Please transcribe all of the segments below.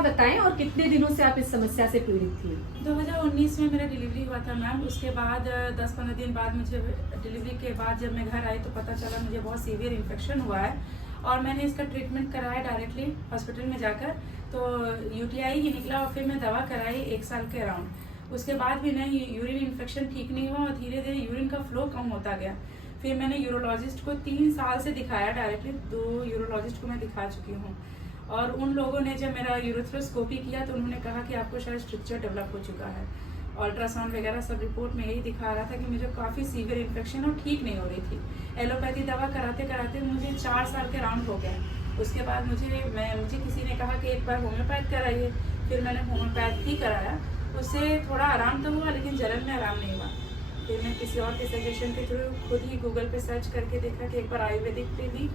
समस्या बताएं और कितने दिनों से आप इस समस्या से पीड़ित थी? 2019 में मेरा डिलीवरी हुआ था मैम। उसके बाद 10-15 दिन बाद मुझे डिलीवरी के बाद जब मैं घर आई तो पता चला मुझे बहुत सीवियर इन्फेक्शन हुआ है और मैंने इसका ट्रीटमेंट कराया डायरेक्टली हॉस्पिटल में जाकर। तो यूटीआई ही निकला और फिर मैं दवा कराई 1 साल के अराउंड। उसके बाद भी नहीं, यूरिन इन्फेक्शन ठीक नहीं हुआ और धीरे धीरे यूरिन का फ्लो कम होता गया। फिर मैंने यूरोलॉजिस्ट को 3 साल से दिखाया डायरेक्टली, 2 यूरोलॉजिस्ट को मैं दिखा चुकी हूँ। और उन लोगों ने जब मेरा यूरोथ्रोस्कोपी किया तो उन्होंने कहा कि आपको शायद स्ट्रक्चर डेवलप हो चुका है। अल्ट्रासाउंड वगैरह सब रिपोर्ट में यही दिखा रहा था कि मुझे काफ़ी सीवियर इन्फेक्शन और ठीक नहीं हो रही थी। एलोपैथी दवा कराते कराते मुझे 4 साल के राउंड हो गए। उसके बाद मुझे किसी ने कहा कि एक बार होम्योपैथ कराइए। फिर मैंने होम्योपैथ ही कराया, उससे थोड़ा आराम तो हुआ लेकिन जलन में आराम नहीं हुआ। फिर मैं किसी और के सजेशन के थ्रू खुद ही गूगल पे सर्च करके देखा कि एक बार आयुर्वेदिक पे भी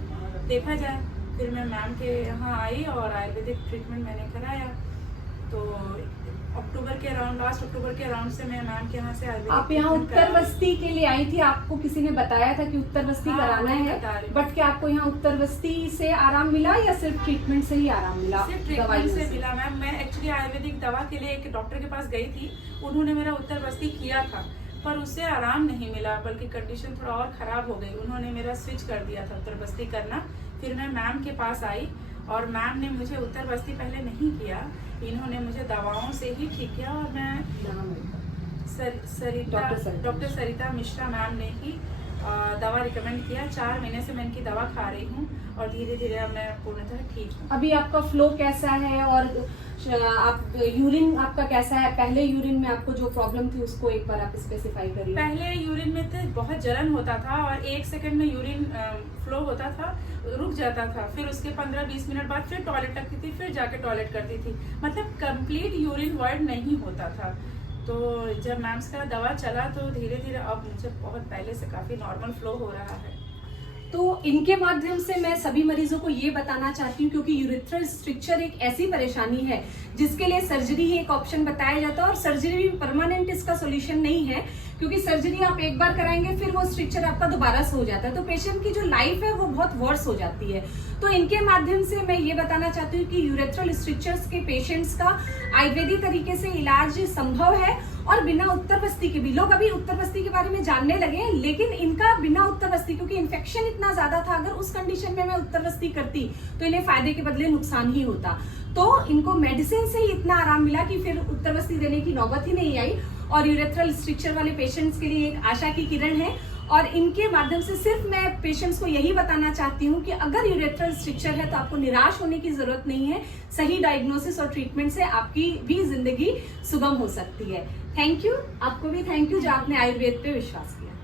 देखा जाए। फिर मैं मैम के यहाँ आई और आयुर्वेदिक ट्रीटमेंट मैंने कराया। तो लास्ट अक्टूबर के अराउंड से मैं मैम के यहाँ से आयुर्वेदिक। आप यहाँ उत्तर बस्ती के लिए आई थी, आपको किसी ने बताया था कि उत्तर बस्ती कराना है, बट क्या आपको यहाँ उत्तर बस्ती से आराम मिला या सिर्फ ट्रीटमेंट से ही आराम मिला? सिर्फ ट्रीटमेंट से मिला मैम। मैं एक्चुअली आयुर्वेदिक दवा के लिए एक डॉक्टर के पास गई थी, उन्होंने मेरा उत्तर बस्ती किया था पर उससे आराम नहीं मिला, बल्कि कंडीशन थोड़ा और ख़राब हो गई। उन्होंने मेरा स्विच कर दिया था उत्तर बस्ती करना। फिर मैं मैम के पास आई और मैम ने मुझे उत्तर बस्ती पहले नहीं किया, इन्होंने मुझे दवाओं से ही ठीक किया। और मैं डॉक्टर सरिता मिश्रा मैम ने ही दवा रिकमेंड किया। 4 महीने से मैं इनकी दवा खा रही हूँ और धीरे धीरे अब मैं पूर्णतः ठीक हूँ। अभी आपका फ्लो कैसा है और आप यूरिन आपका कैसा है? पहले यूरिन में आपको जो प्रॉब्लम थी उसको एक बार आप स्पेसिफाई करिए। पहले यूरिन में तो बहुत जलन होता था और 1 सेकंड में यूरिन फ्लो होता था, रुक जाता था। फिर उसके 15-20 मिनट बाद फिर टॉयलेट लगती थी, फिर जाके टॉयलेट करती थी, मतलब कंप्लीट यूरिन वर्ड नहीं होता था। तो जब मैम्स का दवा चला तो धीरे धीरे अब मुझे बहुत पहले से काफ़ी नॉर्मल फ्लो हो रहा है। तो इनके माध्यम से मैं सभी मरीजों को ये बताना चाहती हूँ, क्योंकि यूरेथ्रल स्ट्रिक्चर एक ऐसी परेशानी है जिसके लिए सर्जरी ही एक ऑप्शन बताया जाता है और सर्जरी भी परमानेंट इसका सॉल्यूशन नहीं है, क्योंकि सर्जरी आप एक बार कराएंगे फिर वो स्ट्रिक्चर आपका दोबारा से हो जाता है, तो पेशेंट की जो लाइफ है वो बहुत वर्स हो जाती है। तो इनके माध्यम से मैं ये बताना चाहती हूँ कि यूरेथ्रल स्ट्रिक्चर्स के पेशेंट्स का आयुर्वेदिक तरीके से इलाज संभव है और बिना उत्तर बस्ती के भी। लोग अभी उत्तर बस्ती के बारे में जानने लगे हैं, लेकिन इनका बिना उत्तर बस्ती, क्योंकि इन्फेक्शन इतना ज्यादा था, अगर उस कंडीशन में मैं उत्तर बस्ती करती तो इन्हें फायदे के बदले नुकसान ही होता। तो इनको मेडिसिन से ही इतना आराम मिला कि फिर उत्तर बस्ती देने की नौबत ही नहीं आई और यूरेथ्रल स्ट्रिक्चर वाले पेशेंट्स के लिए एक आशा की किरण है। और इनके माध्यम से सिर्फ मैं पेशेंट्स को यही बताना चाहती हूँ कि अगर यूरेथ्रल स्ट्रिक्चर है तो आपको निराश होने की जरूरत नहीं है। सही डायग्नोसिस और ट्रीटमेंट से आपकी भी जिंदगी सुगम हो सकती है। थैंक यू, आपको भी थैंक यू जो आपने आयुर्वेद पे विश्वास किया।